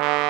Bye.